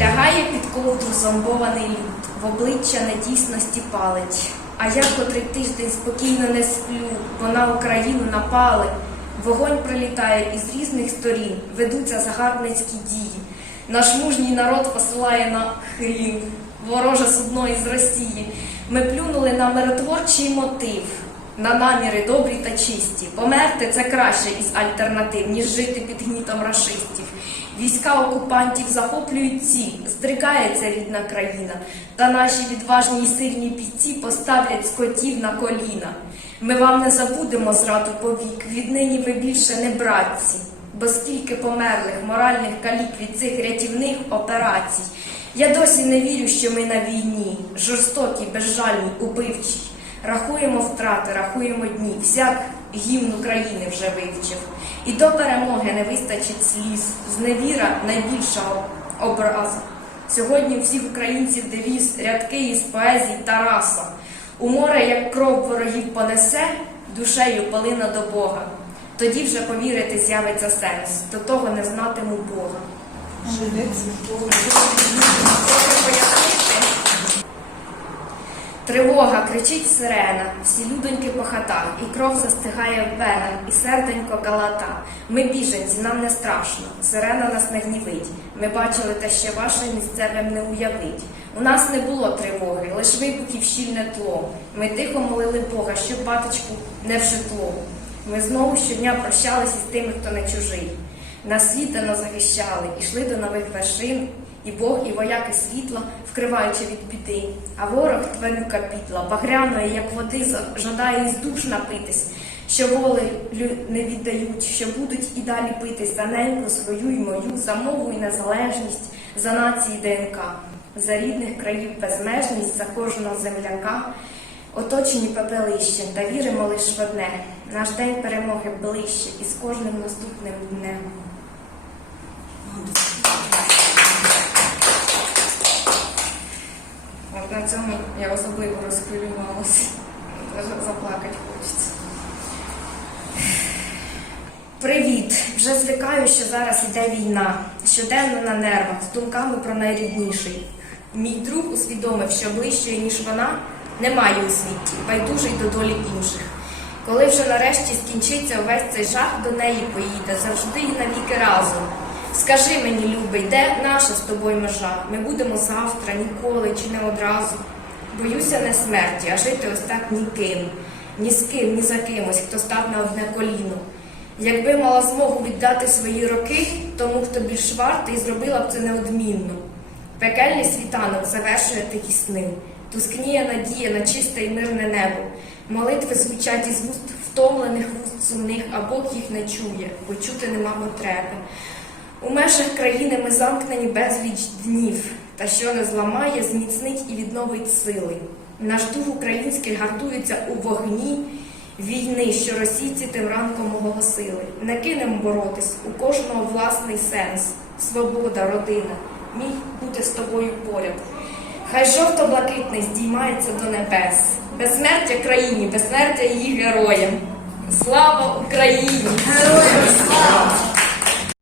Лягає під ковдру зомбований люд, в обличчя недійсності палить. А я котрий тиждень спокійно не сплю, бо на Україну напали. Вогонь прилітає із різних сторін, ведуться загарбницькі дії. Наш мужній народ посилає на хрін, вороже судно із Росії. Ми плюнули на миротворчий мотив, на наміри добрі та чисті. Померти це краще із альтернатив, ніж жити під гнітом рашистів. Війська окупантів захоплюють ціль, здригається рідна країна, та наші відважні й сильні бійці поставлять скотів на коліна. Ми вам не забудемо зраду повік, віднині ви більше не братці, бо скільки померлих моральних калік від цих рятівних операцій. Я досі не вірю, що ми на війні, жорстокі, безжальні, убивчі. Рахуємо втрати, рахуємо дні. Всяк гімн України вже вивчив. І до перемоги не вистачить сліз. Зневіра найбільша образа. Сьогодні у всіх українців девіз рядки із поезії Тараса. У море, як кров ворогів понесе, душею полина до Бога. Тоді вже повірити з'явиться сенс, до того не знатиму Бога. Тривога, кричить сирена, всі людоньки по хатах, і кров застигає в венах, і серденько калата. Ми біженці, нам не страшно, сирена нас не гнівить. Ми бачили те, що ваше місцевим не уявить. У нас не було тривоги, лиш вибухів щільне тло. Ми тихо молили Бога, щоб батечку не вжитло. Ми знову щодня прощалися з тими, хто не чужий. Нас віддано захищали, ішли до нових вершин, і Бог, і вояки світла, вкриваючи від біди. А ворог тварюка підла, багряної, як води, жадає із душ напитись, що воли не віддають, що будуть і далі питись за неньку свою і мою, за мову і незалежність, за нації ДНК, за рідних країв безмежність, за кожного земляка. Оточені пепелищем, та віримо лиш в одне. Наш день перемоги ближче і з кожним наступним днем. От на цьому я особливо розхвилювалася. Заплакати хочеться. Привіт! Вже звикаю, що зараз іде війна. Щоденно на нервах, з думками про найрідніший. Мій друг усвідомив, що ближчої, ніж вона, немає у світі, байдужий до долі інших. Коли вже нарешті скінчиться увесь цей жах, до неї поїде завжди і навіки разом. Скажи мені, любий, де наша з тобою межа? Ми будемо завтра, ніколи чи не одразу. Боюся не смерті, а жити ось так ніким, ні з ким, ні за кимось, хто став на одне коліно. Якби мала змогу віддати свої роки тому, хто більш вартий, зробила б це неодмінно. Пекельний світанок завершує тихі сни, тускніє надія на чисте і мирне небо. Молитви звучать із вуст втомлених вуст сумних, а Бог їх не чує, бо чути нема потреби. У межах країни ми замкнені безліч днів, та що не зламає, зміцнить і відновить сили. Наш дух український гартується у вогні війни, що російці тим ранком оголосили. Не кинемо боротись, у кожного власний сенс, свобода, родина, мій бути з тобою поряд. Хай жовто-блакитний здіймається до небес, безсмертя країні, безсмертя її героям. Слава Україні! Героям слава!